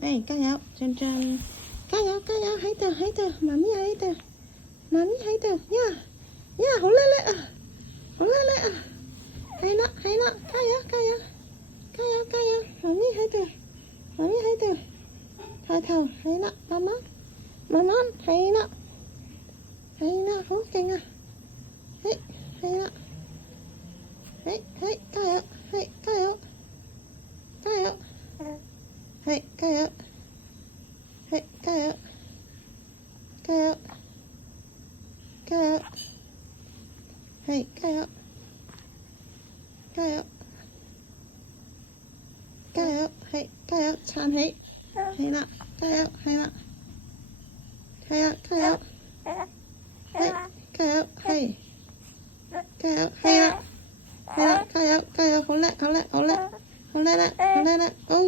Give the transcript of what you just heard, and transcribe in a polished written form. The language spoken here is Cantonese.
Này,加油，俊俊，加油加油，喺度喺度，媽咪喺度，媽咪喺度，呀，好叻叻啊，好叻叻啊，係啦係啦，加油加油加油加油，媽咪喺度，媽咪喺度，抬頭係啦，慢慢慢慢係啦，係啦，好勁啊，係啦，加油，加油，加油。加油！加油！加油！加油！加油！加油！加油！加油！撐起，係啦，加油，係啦，係啊，加油，加油，加油，係啦，加油，加油，好叻，好叻，好叻，好叻叻，好叻叻，好。